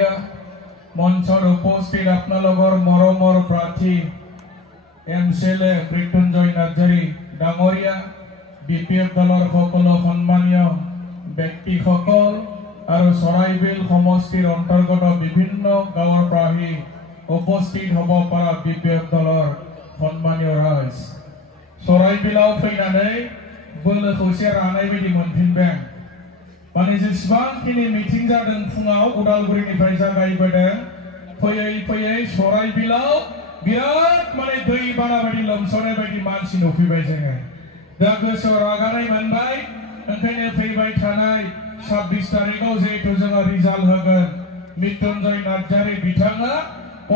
ডাঙৰীয়া মঞ্চৰ উপস্থিত আপোনালোকৰ মৰমৰ প্ৰাৰ্থী এমএলএ মৃত্যুঞ্জয় নাৰ্জাৰী ডাঙৰীয়া বিপিএফ দলৰ সকলো সন্মানীয় ব্যক্তিসকল আৰু চৰাইবিল সমষ্টিৰ অন্তৰ্গত বিভিন্ন গাঁৱৰ পৰা আহি উপস্থিত হ'ব পৰা বিপিএফ দলৰ সন্মানীয় ৰাইজ চৰাইবিলাও फैनानै बोलो खौसे रानाय बायदि मोनफिनबाय माने जेसेबांखिनि मिटिं जादों फुङाव उदालगुरिनिफ्राय जागायबोदों फैयै फैयै सराइबिलाव बिराद माने दै बाना बायदि लोमसावनाय बायदि मानसि नुफैबाय जोङो दा गोसोआव रागानाय मोनबाय ओंखायनो फैबाय थानाय 26 तारिखआव जेहेतु जोङो रिजाल्ट होगोन मृत्युंजय नार्जारी बिथाङा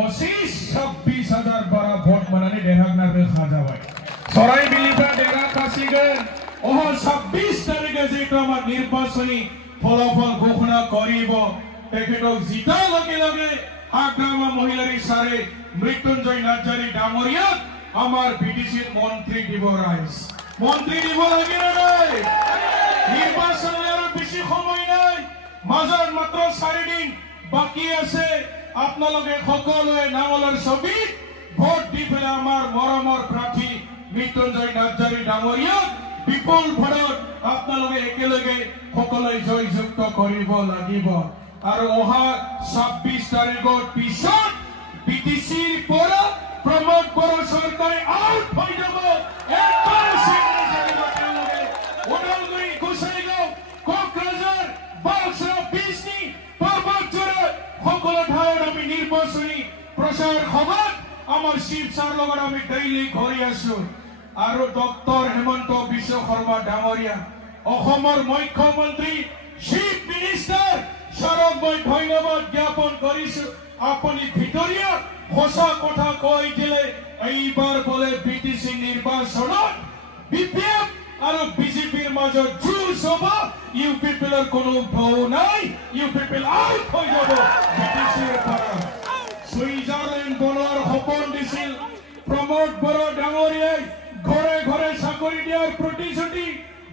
25,000 बारा भट मोननानै देरहागोन रोखा जाबाय सराइबिलनिफ्राय देरहाखासिगोन 26 तारिखे जेहेतु आमार निर्वाचनी फलाफल घोषणा करिब तेखेतक जितार लगे लगे हाग्रामा महिलारी सारे मृत्युंजय नार्जारी डाङरिया आमार बीटीसी मंत्री দিব राइज मंत्री দিব লাগে না निर्वाचन आरो बेसि समय নাই মাজত মাত্ৰ 4 দিন বাকি আছে আপোনালোকে সকলোৱে নাঙলৰ ছবি ভোট দি পেলাই আমাৰ মৰমৰ প্ৰাৰ্থী মৃত্যুঞ্জয় নাৰ্জাৰী ডাঙৰীয়া বিপুল ভোটত আপোনালোকে একেলগে সকলোৱে জয়যুক্ত কৰিব লাগিব আৰু অহা 26 তাৰিখৰ পিছত বিটিচিৰ পৰা প্ৰমোদ বড়ো চৰকাৰ আউট হৈ যাব একবাৰ সিগনেচাৰ ওদালগুৰি গোসাইগাঁও কোকৰাঝাৰ বাক্সা বিজনী পাৰ্বতীপুৰ সকলো ঠাইত আমি নিৰ্বাচনী প্ৰচাৰ সভাত আমাৰ শিৱসাৰ লগত আমি ডেইলি ঘূৰি আছো আৰু ডক্টৰ হেমন্ত বিশ্ব শৰ্মা ডাঙৰীয়া অসমৰ মুখ্যমন্ত্ৰী চিফ মিনিষ্টাৰ সৰক মই ধন্যবাদ জ্ঞাপন কৰিছো আপুনি ভিতৰীয়া সঁচা কথা কৈ দিলে এইবাৰ বোলে বিটিচি নিৰ্বাচনত বিপিএফ আৰু বিজেপিৰ মাজত যুঁজ হ'ব ইউ পিপলৰ কোনো ভয় নাই ইউ পিপল আউট হৈ যাব বিটিচিৰ পৰা সুইজাৰলেণ্ড বনোৱাৰ সপোন দিছিল প্ৰমোদ বড়ো ডাঙৰীয়াই ঘৰে ঘৰে চাকৰি দিয়াৰ প্ৰতিশ্ৰুতি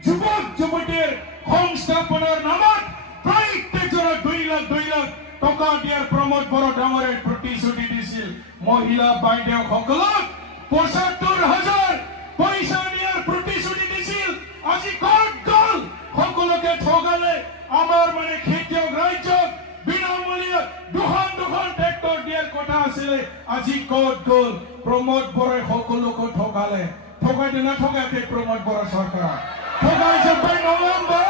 যুৱক যুৱতীৰ সংস্থাপনৰ নামত প্ৰত্যেকজনক 2 লাখ টকা দিয়াৰ প্ৰমোদ বড়ো ডাঙৰীয়াই প্ৰতিশ্ৰুতি দিছিল মহিলা বাইদেউসকলক ৭৫,০০০ পইচা দিয়াৰ প্ৰতিশ্ৰুতি দিছিল আজি ক'ত গ'ল সকলোকে ঠগালে আমাৰ মানে খেতিয়ক ৰাজ্যক বিনামূলীয়া দুখন ট্ৰেক্টৰ দিয়াৰ কথা আছিলে আজি ক'ত গ'ল প্ৰমোদ বড়োই সকলোকে ঠগালে ঠগাইতে না ঠগাইতে প্ৰমোদ বড়ো চৰকাৰ ঠগাই जोब्बाय नभेम्बर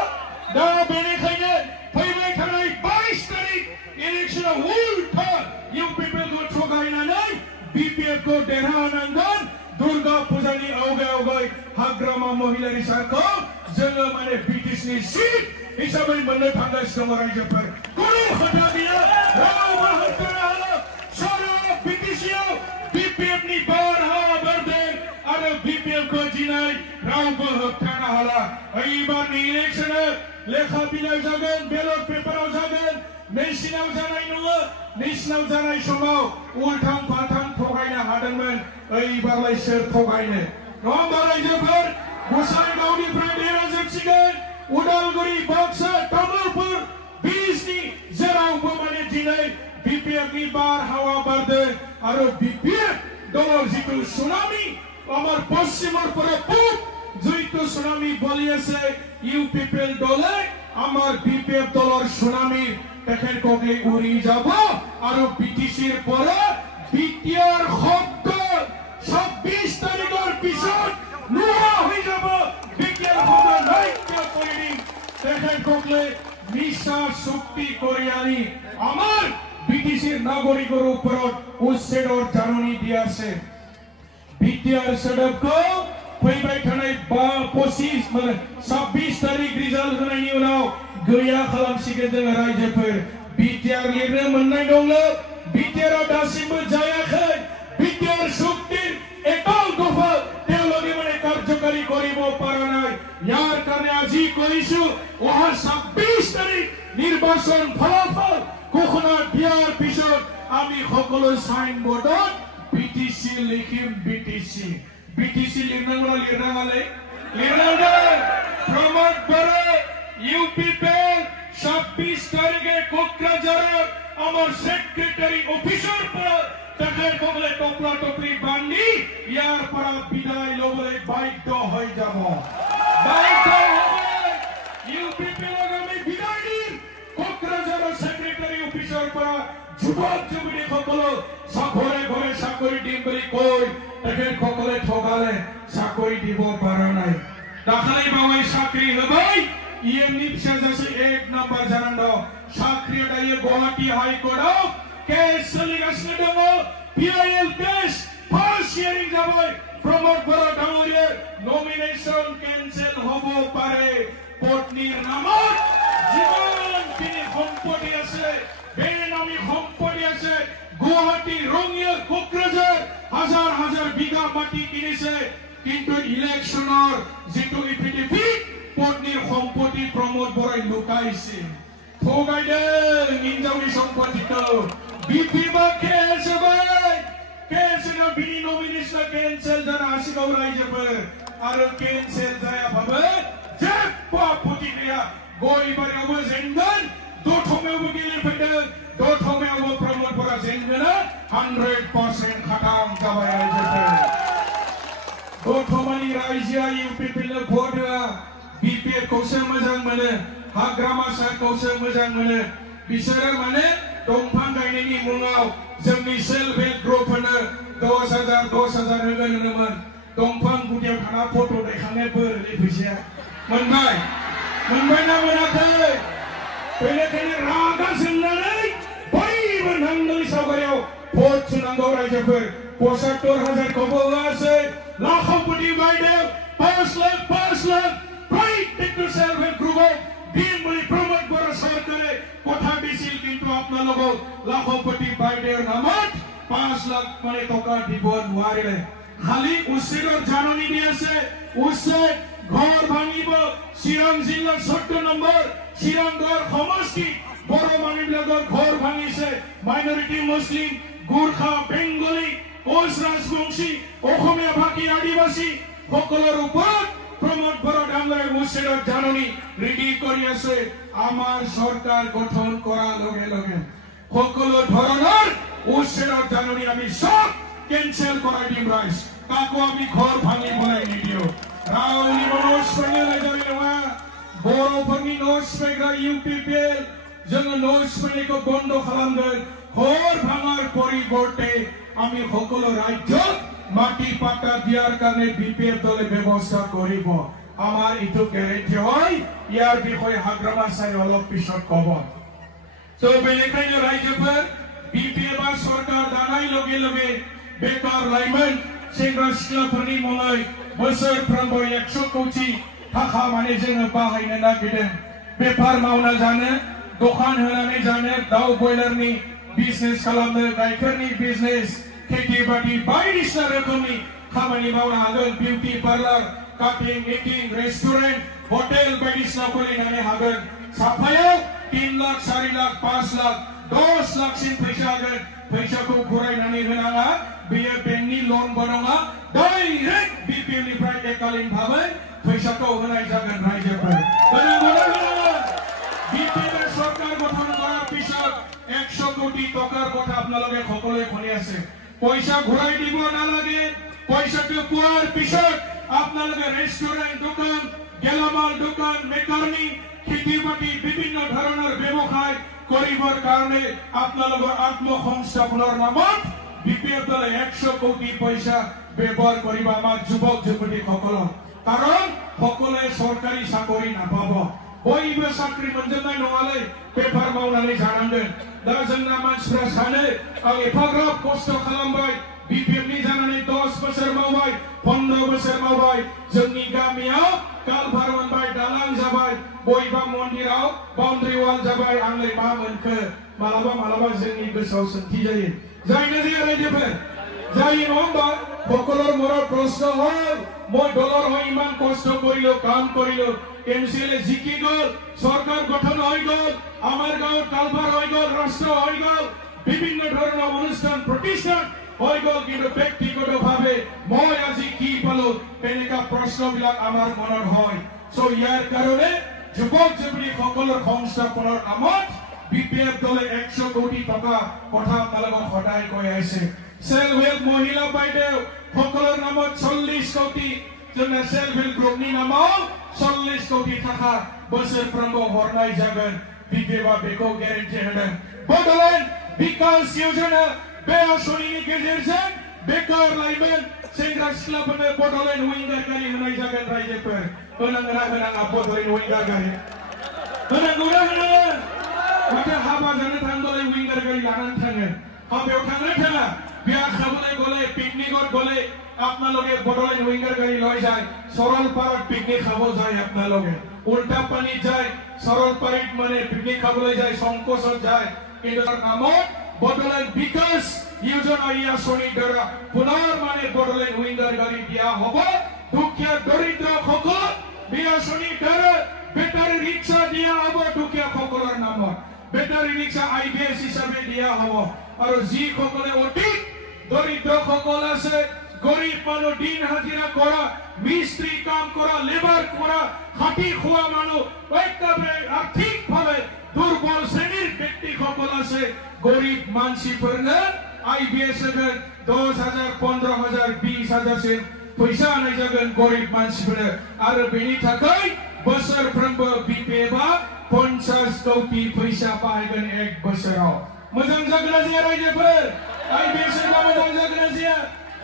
दा बेनिखायनो फैबाय थानाय 22 तारिख इलेक्शनाव उल्था इउ पिपलखौ ঠगायनानै बिपिएफखौ देरहानांगोन दुर्गा पूजानि आवगाय हाग्रामा महिलारी सारखौ जोङो माने बिटिसिनि सिट हिसाबै मोननो थांगासिनो दङ रायजोफोर कुनु खोथा गैया रावबो होबथानो हाला सारा बिटिसिआव बिपिएफनि बारहावा बारदों आरो बिपिएफखौ दिनै रावबो होबथानो हाला एबारनि इलेक्शना लेखा बिलाइ जागोन बेलट पेपाराव जागोन मेसिनाव जानाय नङा मेसिनाव जानाय समाव उल्थां फाल्थां थगायनो हादोंमोन एबारलाय सोर थगायनो नङा होमबा रायजोफोर गोसाइगावनिफ्राय देरहाजोबसिगोन उदालगुरि बाक्सा तामुलपुर बिजनी जेरावबो माने दिनै बिपिएफनि बारहावा बारदों आरो बिपिएफ दলৰ जितु सुनामी আমাৰ পশ্চিমৰ পৰা পূব যিটো সুনামি বলি আছে ইউ পিপল দলে আমাৰ বিপিএফ দলৰ সুনামি তেখেতসকলে উৰি যাব আৰু বিটিচিৰ পৰা বিটিআৰ শব্দ 26 তাৰিখৰ পিছত নোহোৱা হৈ যাব বিটিআৰ শব্দ নাইকিয়া কৰি দিম তেখেতসকলে মিছা চুক্তি কৰি আনি আমাৰ বিটিচিৰ নাগৰিকৰ ওপৰত উচ্ছেদৰ জাননী দি আছে বিটিআর সেটআপखौ फैबाय थानाय 26 तारिख रिजाल्ट होनायनि उनाव गैया खालामसिगोन जोङो रायजोफोर बिटिआर लिरनो मोननाय दंल बिटिआरआव दासिमबो जायाखै बिटिआर চুক্তিৰ এটাও দফা তেওঁলোকে মানে কাৰ্যকাৰী কৰিব পৰা নাই ইয়াৰ কাৰণে আজি কৈছো অহা 26 তাৰিখ নিৰ্বাচন ফলাফল ঘোষণা দিয়াৰ পিছত আমি সকলো সাইন বোৰ্ডত বিটিসি লিখিম বিটিসি লিৰনাঙ্গল লিৰনাঙ্গলে প্ৰমোদ বড়ো ইউপি 26 তাৰিখে কোকৰাঝাৰ আমাৰ সেক্ৰেটাৰি অফিসাৰ পৰা তেখেত সকলে টপলা টপলি বান্ধি ইয়াৰ পৰা বিদায় লবলৈ বাধ্য হৈ যাব ইউপিপিএলক আমি বিদায় দিম কোকৰাঝাৰৰ সেক্ৰেটাৰি অফিচাৰ পৰা যুৱক যুৱতীসকলক ঘৰে ঘৰে চাকৰি দিম বুলি কৈ তেখেত সকলে ঠগালে চাকৰি দিব পৰা নাই দাখালি বাবাই চাকৰি লবাই ইএমনি পিছাজাসি 1 নাম্বার জানান দাও চাকরি দাইয়ে গুয়াহাটি হাইকোর্টও কেস চলিগাসনে দङ পিআইএল কেস ফার্স্ট হিয়ারিং যাবই প্রমোদ বড় ডাঙরিয়ার নমিনেশন ক্যান্সেল হব পারে পত্নীর নামত জীবন তিনি সম্পত্তি আছে বেনামী সম্পত্তি আছে গুয়াহাটি রঙিয়া কোকরাঝার হাজার হাজার বিঘা মাটি কিনেছে কিন্তু ইলেকশনৰ যেটো এফিডেভিট পত্নীৰ সম্পত্তি প্ৰমোদ বৰাই লুকাইছে ঠগাইদে নিঞ্জাউনি সম্পত্তিটো বিপি বা কেছ ভাই কেছ না বিনি নমিনেশন ক্যান্সেল জানা আসিগাও রাইজেফোর আর ক্যান্সেল যায় ভাবে যে প্রতিক্রিয়া গরিবারে অব জেনগন দোঠমেও গেলে ফেদে দোঠমেও প্রমোদ বরা জেনগনা 100% খাটাম যাবাই রাইজেফোর দোঠমানি রাইজিয়া ইউপিপিএল ভোট বিপিএফ কौसे मोजां मोनो हाग्रामासा कौसे मोजां मोनो बिसोरो माने दंफां गायनायनि मुङाव जोंनि सेल्फ हेल्प ग्रुपनो 10,000 होगोन होनोमोन दंफां गुदियाव थाना फट' दैखांनाय बोरलै फैसाया मोनबाय ना मोनाखै बेनिखायनो रागा जोंनानै बयबो नांगौनि सावगारियाव भट थुनांगौ रायजोफोर 75,000खौबो होआसै लाखौपति बायदों 5 लाख प्रत्येक सेल्फ हेल्प ग्रुपआव दिन बलि प्रमोद बरा सरकारे कथा दिছিল কিন্তু আপোনালোকক লাখপতি বাইদেউৰ নামত 5 লাখ মানে টকা দিব নোৱাৰিলে খালি উচ্ছেদৰ জাননী দি আছে উচ্ছেদ ঘৰ ভাঙিব চিৰাং জিলাৰ 14 নম্বৰ চিৰাংগড় সমষ্টি বড় মানুহবিলাকৰ ঘৰ ভাঙিছে মাইনৰিটি মুছলিম গোৰ্খা বেংগলী কোচ ৰাজবংশী অসমীয়া ভাষী আদিবাসী সকলৰ ওপৰত প্ৰমোদ বড় ডাঙৰেৰ উচ্ছেদৰ জাননী ৰেডি কৰি আছে আমাৰ সৰকাৰ গঠন কৰাৰ লগে লগে সকলো ধৰণৰ উচ্ছেদৰ জাননী আমি সব ক্যান্সেল কৰাই দিম ৰাইজ কাকো আমি ঘৰ ভাঙি বনাই নিদিও রাউনি বনস পেলে যাবে না বড়ফনি নস পেগ্রা ইউপিপিএল जोङो নস পেলেको বন্ধ খালামগोन ঘৰ ভাঙাৰ পৰিৱৰ্তে আমি সকলো ৰাজ্যক মাটি পাটা দিয়াৰ কাৰণে বিপিএফ দলে ব্যৱস্থা কৰিব আমাৰ ইটো গ্যাৰেন্টি হয় ইয়াৰ বিষয়ে হাগ্ৰামা চাই অলপ পিছত ক'ব তো বেলেখাইনো ৰাজ্যবোৰ বিপিএফ সৰকাৰ দানাই লগে লগে বেকাৰ লাইমন सेंग्रा सिख्लाफोरनि मुङै बोसोरफ्रोमबो 100 कोटी थाखा माने जोङो बाहायनो नागिरदों बेफार मावना जानो दखान होनानै जानो दाउ बयलारनि बिजनेस खालामनो गायखेरनि बिजनेस खेती बाड़ी बायदिसिना रोखोमनि खामानि मावनो हागोन beauty parlour काटिं meeting restaurant hotel बायदिसिना खुलिनो हागोन साफायाव 3 लाख 4 लाख 5 लाख 10 लाख सिम फैसा हागोन फैसाखौ घुरायनानै होनाङा बेयो बेंकनि लोन बनङा डाइरेक्ट बिपिएल निफ्राय एकालीन भाबै फैसाखौ होनाय जागोन रायजोफोर बिपिएल सरकार गठन কৰাৰ পিছত 100 কোটি টকাৰ কথা আপোনালোকে সকলোৱে শুনি আছে পইচা ঘুৰাই দিব নালাগে পইচাটো পোৱাৰ পিছত আপোনালোকে ৰেষ্টুৰেন্ট দোকান গেলামাল দোকান মেকানিক খেতি বাতি বিভিন্ন ধৰণৰ ব্যৱসায় কৰিবৰ কাৰণে আপোনালোকৰ আত্মসংস্থাপনৰ নামত বিপিএফ দলে 100 কোটি পইচা ব্যৱহাৰ কৰিব আমাৰ যুৱক যুৱতীসকলক কাৰণ সকলোৱে চৰকাৰী চাকৰি নাপাব बयबो साख्रि मोनजोबनाय नङालै पेपार मावनानै जानांगोन दा जोंना मानसिफ्रा सानो आं एफाग्राब खस्थ' खालामबाय बिपिएफनि जानानै 10 बोसोर मावबाय 15 बोसोर मावबाय जोंनि गामियाव कालभार मोनबाय दालां जाबाय बयबा मन्दिराव बाउन्ड्रि वाल जाबाय आंलाय मा मोनखो मालाबा मालाबा जोंनि गोसोआव सोंथि जायो जायना जाया रायजोफोर जायो नङा होमबा সকলৰ মনৰ প্ৰশ্ন হয় মই দলৰ হৈ ইমান কষ্ট কৰিলো কাম কৰিলো এমসিএল জিকি গল সৰকাৰ গঠন হয়ে গল আমাৰ গাঁৱত কালভার হয়ে গল রাষ্ট্র হয়ে গল বিভিন্ন ধরনের অনুষ্ঠান প্রতিষ্ঠান হয়ে গল কিন্তু ব্যক্তিগতভাবে মই আজি কি পালো তেনেকা প্রশ্নবিলাক আমার মনত হয় সো ইয়াৰ কাৰণে যুৱক যুৱতী সকলৰ সংস্থাপনৰ নামত বিপিএফ দলে 100 কোটি টকা কথা আপোনালোকক সদায় কৈ আছে সেলফ হেল্প মহিলা বাইদেউ সকলৰ নামত 40 কোটি जोंना सेल्फ हेल्प ग्रुपनि नामाव 40 कोटी थाखा बोसोरफ्रोमबो हरनाय जागोन बिपिएफआ बेखौ गेरेन्टि होदों बड'लेण्ड विकास योजना बे आसनिनि गेजेरजों बेकार लाइमोन सेंग्रा सिख्लाफोरनो बड'लेण्ड विंगार गारि होनाय जागोन रायजोफोर होनांगोना होनाङा बड'लेण्ड विंगार गारि होनांगौना होनाङा माथो हाबा जानो थांबालाय विंगार गारि लानानै थाङो हाबायाव थांनो थाङा बिया खाबोलाय गले पिकनिकत गले आपनालोगे बड'लेण्ड विंगार गाड़ी लय जाए सरलपारात पिकनिक खाबो जाए आपनालोगे उल्टा पानी जाए सरलपारात माने पिकनिक खाबोलाय जाए संकोचत जाए किन्तु तार नामत बड'लेण्ड विकास योजना आसनि द्वारा पुनर माने बड'लेण्ड विंगार गाड़ी दिया हबो दुखिया दरिद्र सकल बे आसनि द्वारा बेटारि रिक्शा दिया हबो दुखिया सकলৰ नामत बेटारि रिक्शा आईडीएस हिसाबे दिया हबो आरो जी सकले अति दरिद्र सकल আছে गरीब मानुष दिन हाजिरा करा मिस्त्री काम करा लेबर करा खाटी खुआ मानुष एकेबारे आर्थिक भावे दुर्बल श्रेणीर व्यक्ति सकल আছে गरीब मानसिफोरनो आईबीएस होगोन 10,000 15,000 20,000 सिम फैसा होनाय जागोन गरीब मानसिफोरनो आरो बेनि थाखाय बोसोरफ्रोमबो बिपिएफआ 50 कोटी फैसा बाहायगोन एक बोसोराव मोजां जागोन ना जाया रायजोफोर आईबीएस होबा मोजां जागोन ना जाया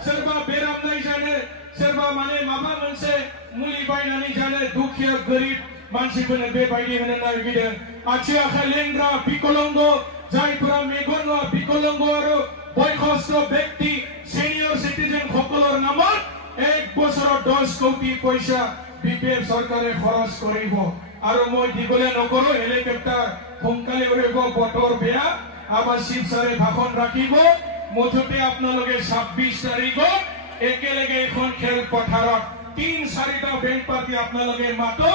सोरबा बेराम नाय जानो सोरबा माने माबा मोनसे मुलि बायनानै जानो दुखिया गरिब मानसिफोरनो बेबायदि होनो नागिरदों आथिं आखाइ लेंग्रा बिकलांग जायफोरा मेगन नुवा बिकलांग आरो बयस्क व्यक्ति सिनियर सिटिजेन সকলৰ নামত एक বছৰত 10 কোটি পইচা বিপিএফ চৰকাৰে খৰচ কৰিব আৰু মই দিবলৈ নকৰো হেলিকপ্টাৰ সোনকালে উৰিব বতৰ বেয়া আমাৰ চিফ ছাৰে ভাষণ ৰাখিব मुझे आपनालोगे 26 तारिखो एकेलगे एखन खेल पथारत 3-4टा बेंड पार्टी आपनालोगे मातो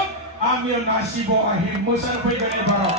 आमियो नाचिबो आहिम मोसार फैगोन एबाराव